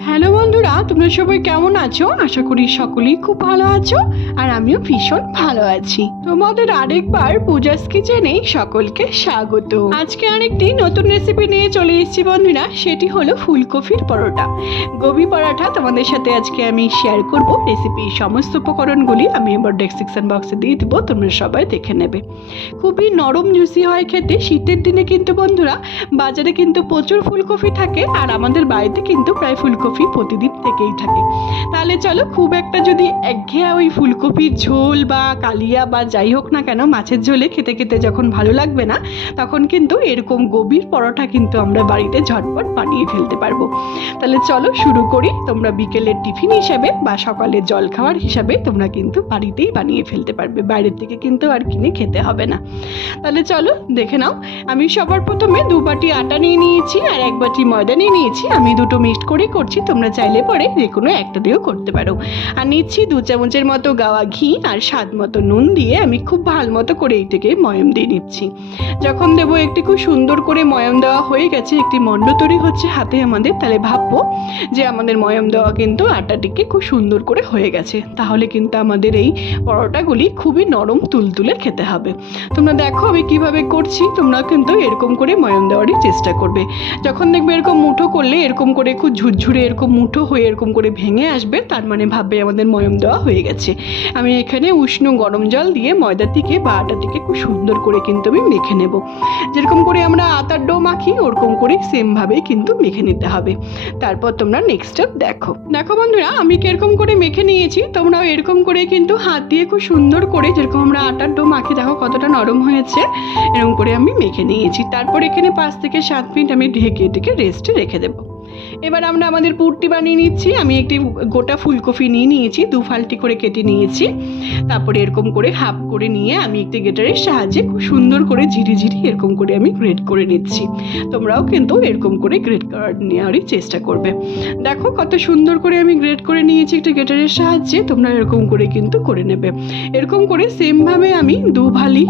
Hello বন্ধুরা, তোমরা সবাই কেমন আছো? আশা করি সকলেই খুব ভালো আছো আর আমিও ভীষণ ভালো আছি। তোমাদের আরেকবার পূজাস কিচেনে সকলকে স্বাগত। আজকে আরেকটি নতুন রেসিপি নিয়ে চলে এসেছি বন্ধুরা, সেটি হলো ফুলকপির পরোটা, গোবি পরোটা। তোমাদের সাথে আজকে আমি শেয়ার করব রেসিপির সমস্ত উপকরণগুলি। আমি এবার ডেসক্রিপশন বক্সে দিয়ে দেবো, তোমরা সবাই দেখে নেবে। খুবই নরম জুসি হয় খেতে। শীতের দিনে কিন্তু বন্ধুরা বাজারে কিন্তু প্রচুর ফুলকপি থাকে আর আমাদের বাড়িতে কিন্তু প্রায় ফুলকপি প্রতিদিন থেকেই থাকে। তাহলে চলো, খুব একটা যদি একঘেয়া ওই ফুলকপির ঝোল বা কালিয়া বা যাই হোক না কেন, মাছের ঝোলে খেতে খেতে যখন ভালো লাগবে না, তখন কিন্তু এরকম গোবির পরোটা কিন্তু আমরা বাড়িতে ঝটপট বানিয়ে ফেলতে পারবো। তাহলে চলো শুরু করি। তোমরা বিকেলের টিফিন হিসাবে বা সকালের জলখাবার হিসাবে তোমরা কিন্তু বাড়িতেই বানিয়ে ফেলতে পারবে, বাইরের থেকে কিন্তু আর কিনে খেতে হবে না। তাহলে চলো দেখে নাও। আমি সবার প্রথমে 2 বাটি আটা নিয়ে নিয়েছি আর 1 বাটি ময়দা নিয়ে নিয়েছি। আমি দুটো মিক্সড করে করছি, তোমরা চাইলে পরে যে কোনো একটা দিয়েও করতে পারো। আর নিচ্ছি 2 চামচের মতো গাওয়া ঘি আর স্বাদ মতো নুন দিয়ে আমি খুব ভালো মতো করে এইটাকে ময়ম দিয়ে নিচ্ছি। যখন দেবো একটি খুব সুন্দর করে ময়ম দেওয়া হয়ে গেছে, একটি মণ্ড তৈরি হচ্ছে হাতে আমাদের, তাহলে ভাববো যে আমাদের ময়ম দেওয়া কিন্তু আটাটিকে খুব সুন্দর করে হয়ে গেছে। তাহলে কিন্তু আমাদের এই পরোটাগুলি খুবই নরম তুলতুলে খেতে হবে। তোমরা দেখো আমি কিভাবে করছি, তোমরা কিন্তু এরকম করে ময়ম দেওয়ারই চেষ্টা করবে। যখন দেখবে এরকম মুঠো করলে এরকম করে খুব ঝুরঝুরে এরকম মুঠো হয়ে এরকম করে ভেঙে আসবে, তার মানে ভাববে আমাদের ময়ম দেওয়া হয়ে গেছে। আমি এখানে উষ্ণ গরম জল দিয়ে ময়দাটিকে বা আটাটিকে খুব সুন্দর করে কিন্তু আমি মেখে নেব। যেরকম করে আমরা আটার ডো মাখি ওরকম করে সেমভাবেই কিন্তু মেখে নিতে হবে। তারপর তোমরা নেক্সট স্টেপ দেখো। দেখো বন্ধুরা, আমি কিরকম করে মেখে নিয়েছি, তোমরাও এরকম করে কিন্তু হাত দিয়ে খুব সুন্দর করে, যেরকম আমরা আটার ডো মাখি, দেখো কতটা নরম হয়েছে, এরকম করে আমি মেখে নিয়েছি। তারপর এখানে 5 থেকে 7 মিনিট আমি ঢেকে রেস্টে রেখে দেবো। এবার আমরা আমাদের পুরটি বানিয়ে নিচ্ছি। আমি একটি গোটা ফুলকপি নিয়ে নিয়েছি, 2 ফাল্টি করে কেটে নিয়েছি। তারপরে এরকম করে হাফ করে নিয়ে আমি একটি গ্রেটারের সাহায্যে খুব সুন্দর করে ঝিরি এরকম করে আমি গ্রেট করে নিচ্ছি। তোমরাও কিন্তু এরকম করে গ্রেট করার নেওয়ারই চেষ্টা করবে। দেখো কত সুন্দর করে আমি গ্রেট করে নিয়েছি একটি গ্রেটারের সাহায্যে। তোমরা এরকম করে কিন্তু করে নেবে। এরকম করে সেমভাবে আমি 2 ভালি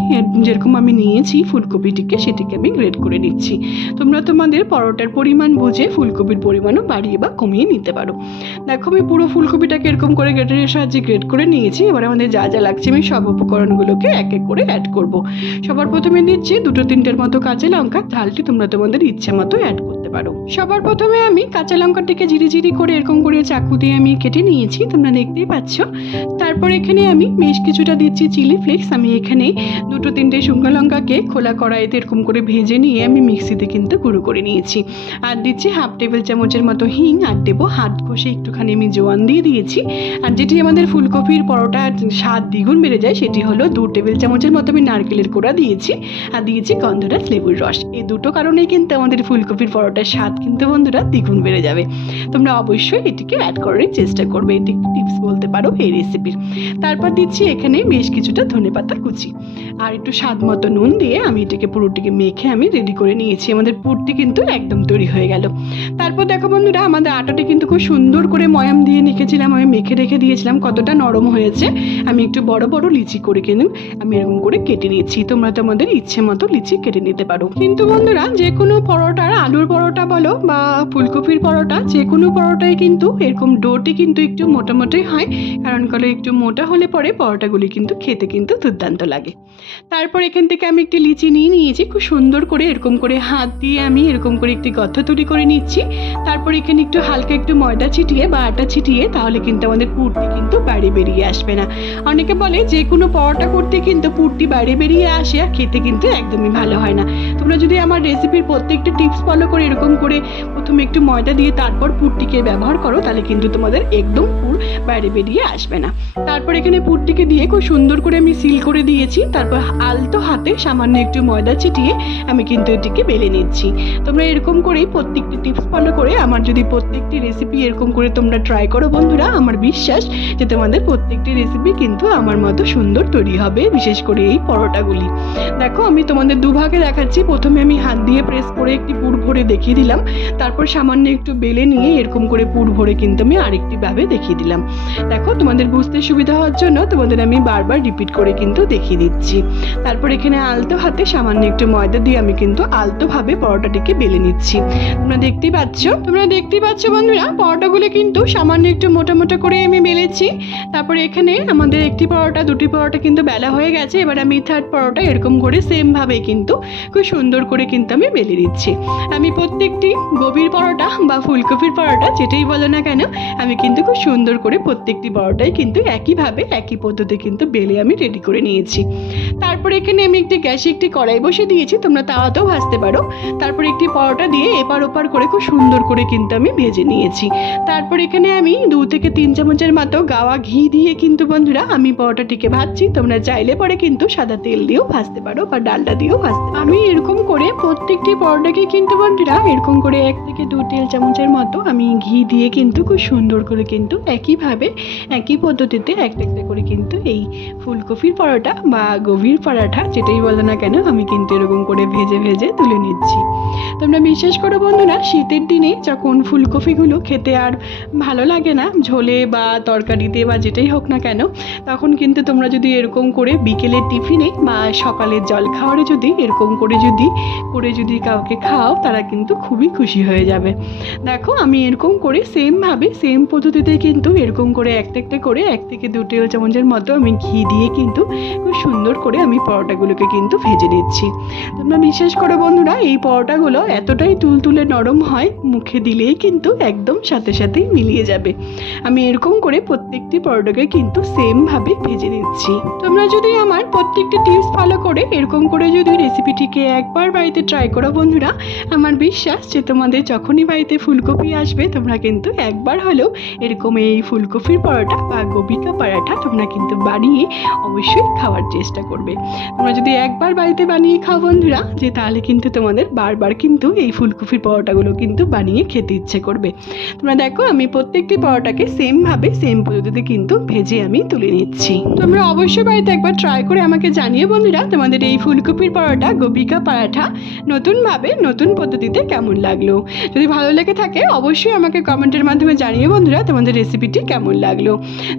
যেরকম আমি নিয়েছি ফুলকপিটিকে, সেটিকে আমি গ্রেট করে নিচ্ছি। তোমরা তোমাদের পরোটার পরিমাণ বুঝে ফুলকপির পরিমাণও বাড়িয়ে বা কমিয়ে নিতে পারো। দেখো আমি পুরো ফুলকপিটাকে এরকম করে গ্রেটারের সাহায্যে গ্রেট করে নিয়েছি। এবার আমাদের যা যা লাগছে আমি সব উপকরণগুলোকে এক এক করে অ্যাড করব। সবার প্রথমে দিচ্ছি 2-3টের মতো কাঁচা লঙ্কা। ঝালটি তোমরা তোমাদের ইচ্ছে মতো অ্যাড করতে পারো। সবার প্রথমে আমি কাঁচা লঙ্কাটিকে ঝিরি করে এরকম করে চাকু দিয়ে আমি কেটে নিয়েছি, তোমরা দেখতেই পাচ্ছ। তারপর এখানে আমি বেশ কিছুটা দিচ্ছি চিলি ফ্লেক্স। আমি এখানে 2-3টে শুকনো লঙ্কাকে খোলা কড়াইতে এরকম করে ভেজে নিয়ে আমি মিক্সিতে কিন্তু গুঁড়ো করে নিয়েছি। আর দিচ্ছি 1/2 টেবিল চামচের মতো হিং, আর দেবো হাত ঘষে একটুখানি আমি জোয়ান দিয়ে দিয়েছি। আর যেটি আমাদের ফুলকপির পরোটার স্বাদ দ্বিগুণ বেড়ে যায়, সেটি হলো 2 টেবিল চামচের মতো আমি নারকেলের কোড়া দিয়েছি আর দিয়েছি গন্ধরাজ লেবুর রস। এই দুটো কারণেই কিন্তু আমাদের ফুলকপির পরোটার স্বাদ কিন্তু বন্ধুরা দ্বিগুণ বেড়ে যাবে। তোমরা অবশ্যই এটিকে অ্যাড করার চেষ্টা করবে, এটি টিপস বলতে পারো এই রেসিপির। তারপর দিচ্ছি এখানে বেশ কিছুটা ধনেপাতা কুচি আর একটু স্বাদ মতো নুন দিয়ে আমি এটাকে পুরোটিকে মেখে আমি রেডি করে নিয়েছি। আমাদের পুরটি কিন্তু একদম তৈরি হয়ে গেল। তারপর দেখো বন্ধুরা, আমাদের আটাটা কিন্তু খুব সুন্দর করে ময়াম দিয়ে নিকেছিলাম, আমি মেখে রেখে দিয়েছিলাম, কতটা নরম হয়েছে। আমি একটু বড় বড় লিচি করে কিন্তু আমি এরকম করে কেটে নিচ্ছি। তোমরা তোমাদের ইচ্ছে মতো লিচি কেটে নিতে পারো। কিন্তু বন্ধুরা, যে কোনো পরোটার, আলুর পরোটা বলো বা ফুলকপির পরোটা, যে কোনো পরোটায় কিন্তু এরকম ডোটি কিন্তু একটু মোটামোটাই হয়, কারণ করে একটু মোটা হলে পরে পরোটাগুলি কিন্তু খেতে কিন্তু দুর্দান্ত লাগে। তারপর এখান থেকে আমি একটি লিচি নিয়ে নিয়েছি, খুব সুন্দর করে এরকম করে হাত দিয়ে আমি এরকম করে একটি গর্ত তৈরি করে নিচ্ছি। তারপর এখানে একটু হালকা একটু ময়দা ছিটিয়ে বা আটা ছিটিয়ে, তাহলে কিন্তু আমাদের পুরটি কিন্তু বাইরে বেরিয়ে আসবে না। অনেকে বলে যে কোনো পরোটা করতে কিন্তু পুরটি বাইরে বেরিয়ে আসে আর খেতে কিন্তু একদমই ভালো হয় না। তোমরা যদি আমার রেসিপির প্রত্যেকটা টিপস ফলো করে এরকম করে প্রথমে একটু ময়দা দিয়ে তারপর পুরটিকে ব্যবহার করো, তাহলে কিন্তু তোমাদের একদম পুর বাইরে বেরিয়ে আসবে না। তারপর এখানে পুরটিকে দিয়ে খুব সুন্দর করে আমি সিল করে দিয়েছি। তারপর আলতো হাতে সামান্য একটু ময়দা ছিটিয়ে আমি কিন্তু এটিকে বেলে নিচ্ছি। তোমরা এরকম করেই প্রত্যেকটি টিপস ফলো করে আমার যদি প্রত্যেকটি রেসিপি এরকম করে তোমরা ট্রাই করো বন্ধুরা, আমার বিশ্বাস যে তোমাদের প্রত্যেকটি রেসিপি কিন্তু আমার মতো সুন্দর তৈরি হবে, বিশেষ করে এই পরোটাগুলি। দেখো আমি তোমাদের দুভাগে দেখাচ্ছি। প্রথমে আমি হাত দিয়ে প্রেস করে একটি পুর ভরে দেখিয়ে দিলাম, তারপর সামান্য একটু বেলে নিয়ে এরকম করে পুর ভরে কিন্তু আমি আরেকটি ভাবে দেখিয়ে দিলাম। দেখো তোমাদের বুঝতে সুবিধা হওয়ার জন্য তোমাদের আমি বারবার রিপিট করে কিন্তু দেখিয়ে দিচ্ছি। তারপর এখানে আলতো হাতে সামান্য একটু ময়দা দিয়ে আমি কিন্তু আলতোভাবে পরোটাটিকে বেলে নিচ্ছি। তোমরা দেখতেই পাচ্ছ। তো তোমরা দেখতেই পাচ্ছ বন্ধুরা, পরোটাগুলো কিন্তু সামান্য একটু মোটা মোটা করে আমি বেলেছি। তারপরে এখানে আমাদের একটি পরোটা, দুটি পরোটা কিন্তু বেলা হয়ে গেছে। এবার আমি থার্ড পরোটা এরকম করে সেমভাবে কিন্তু খুব সুন্দর করে কিন্তু আমি বেলে দিচ্ছি। আমি প্রত্যেকটি গোবির পরোটা বা ফুলকপির পরোটা যেটাই বলো না কেন, আমি কিন্তু খুব সুন্দর করে প্রত্যেকটি পরোটাই কিন্তু একইভাবে একই পদ্ধতি কিন্তু বেলে আমি রেডি করে নিয়েছি। তারপরে এখানে আমি গ্যাসে একটি কড়াই বসে দিয়েছি, তোমরা তাওয়াতেও ভাজতে পারো। তারপরে একটি পরোটা দিয়ে এপার ওপার করে খুব সুন্দর করে কিন্তু আমি ভেজে নিয়েছি। তারপর এখানে আমি 2 থেকে 3 চামচের মতো গাওয়া ঘি দিয়ে কিন্তু বন্ধুরা আমি পরোটাটিকে ভাজছি। তোমরা চাইলে পরে কিন্তু সাদা তেল দিয়েও ভাজতে পারো বা ডালডা দিয়েও ভাজতে পারো। আমি এরকম করে প্রত্যেকটি পরোটাকে কিন্তু বন্ধুরা এরকম করে 1 থেকে 2 টেবিল চামচের মতো আমি ঘি দিয়ে কিন্তু খুব সুন্দর করে কিন্তু একইভাবে একই পদ্ধতিতে একটা একটা করে কিন্তু এই ফুলকপির পরোটা বা গোবির পরোটা যেটাই বলো না কেন আমি কিন্তু এরকম করে ভেজে ভেজে তুলে নিচ্ছি। তোমরা বিশ্বাস করো বন্ধুরা, শীতের দিনে যখন ফুলকপিগুলো খেতে আর ভালো লাগে না ঝোলে বা তরকারিতে বা যেটাই হোক না কেন, তখন কিন্তু তোমরা যদি এরকম করে বিকেলের টিফিনে বা সকালের জল খাওয়ারে যদি এরকম করে যদি কাউকে খাও, তারা কিন্তু খুবই খুশি হয়ে যাবে। দেখো আমি এরকম করে সেমভাবে সেম পদ্ধতিতে কিন্তু এরকম করে একটা একটা করে 1 থেকে 2 টেবিল চামচের মতো আমি ঘি দিয়ে কিন্তু খুব সুন্দর করে আমি পরোটাগুলোকে কিন্তু ভেজে নিচ্ছি। তোমরা বিশ্বাস করো বন্ধুরা, এই পরোটাগুলো এতটাই তুলতুলে নরম হয়, মুখে দিলেই কিন্তু একদম সাথে সাথেই মিলিয়ে যাবে। আমি এরকম করে প্রত্যেকটি পরোটাকে কিন্তু সেমভাবে ভেজে নিচ্ছি। তোমরা যদি আমার প্রত্যেকটি টিপস ফলো করে এরকম করে যদি রেসিপিটিকে একবার বাড়িতে ট্রাই করো বন্ধুরা, আমার বিশ্বাস যে তোমাদের যখনই বাড়িতে ফুলকপি আসবে তোমরা কিন্তু একবার হলেও এরকম এই ফুলকপির পরোটা বা গোবি কা পরোটা তোমরা কিন্তু বানিয়ে অবশ্যই খাওয়ার চেষ্টা করবে। তোমরা যদি একবার বাড়িতে বানিয়ে খাও বন্ধুরা, যে তাহলে কিন্তু তোমাদের বারবার কিন্তু এই ফুলকপির পরোটাগুলো কিন্তু বানিয়ে খেতে ইচ্ছে করবে। তোমরা দেখো আমি প্রত্যেকটি পরোটাকে সেমভাবে সেম পদ্ধতিতে কিন্তু ভেজে আমি তুলে নিচ্ছি। তোমরা অবশ্যই বাড়িতে একবার ট্রাই করে আমাকে জানিয়ে বন্ধুরা তোমাদের এই ফুলকপির পরোটা গোবি কা পরোটা নতুনভাবে নতুন পদ্ধতিতে কেমন লাগলো। যদি ভালো লেগে থাকে অবশ্যই আমাকে কমেন্টের মাধ্যমে জানিয়ে বন্ধুরা তোমাদের রেসিপিটি কেমন লাগলো।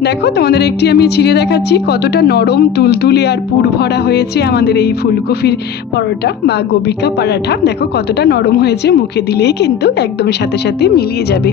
দেখো তোমাদের একটি আমি ছিঁড়ে দেখাচ্ছি কতটা নরম তুলতুলে আর পুর ভরা হয়েছে আমাদের এই ফুলকপির পরোটা বা গোবি কা পরোটা। দেখো কতটা নরম হয়েছে, মুখে দিলেই কিন্তু একদম সাথে সাথে মিলিয়ে যাবে।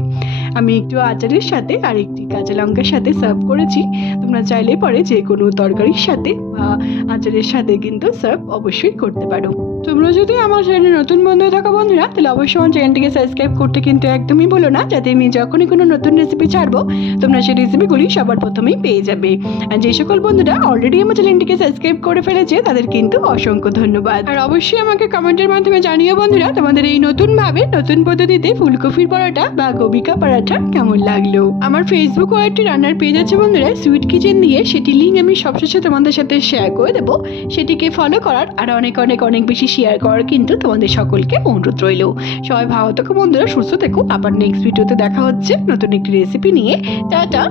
আমি একটু আচারের সাথে আর একটি কাঁচা লঙ্কার সাথে সার্ভ করেছি। তোমরা চাইলে পরে যে কোনো তরকারির সাথে বা আচারের সাথে কিন্তু সার্ভ অবশ্যই করতে পারো। তোমরা যদি আমার চ্যানেলে নতুন বন্ধু থাকো বন্ধুরা, তাহলে অবশ্যই আমার চ্যানেলটিকে সাবস্ক্রাইব করতে কিন্তু একদমই বলো না, যাতে আমি যখনই কোনো নতুন রেসিপি ছাড়বো তোমরা সেই রেসিপিগুলি সবার প্রথমেই পেয়ে যাবে। আর যে সকল বন্ধুরা অলরেডি আমার চ্যানেলটিকে সাবস্ক্রাইব করে ফেলেছে তাদের কিন্তু অসংখ্য ধন্যবাদ। আর অবশ্যই আমাকে কমেন্টের মাধ্যমে জানিও বন্ধুরা তোমাদের এই নতুনভাবে নতুন পদ্ধতিতে ফুলকপির পরোটা বা গোবি কা পরোটা কেমন লাগলো। আমার ফেসবুক ও একটি রান্নার পেজ আছে বন্ধুরা সুইট কিচেন দিয়ে, সেটি লিঙ্ক আমি সবশেষে তোমাদের সাথে শেয়ার করে দেবো। সেটিকে ফলো করার আর অনেক অনেক অনেক বেশি শেয়ার করার কিন্তু তোমাদের সকলকে অনুরোধ রইল। সবাই ভালো থেকো বন্ধুরা, সুস্থ থেকো। আবার নেক্সট ভিডিওতে দেখা হচ্ছে নতুন একটি রেসিপি নিয়ে। টাটা।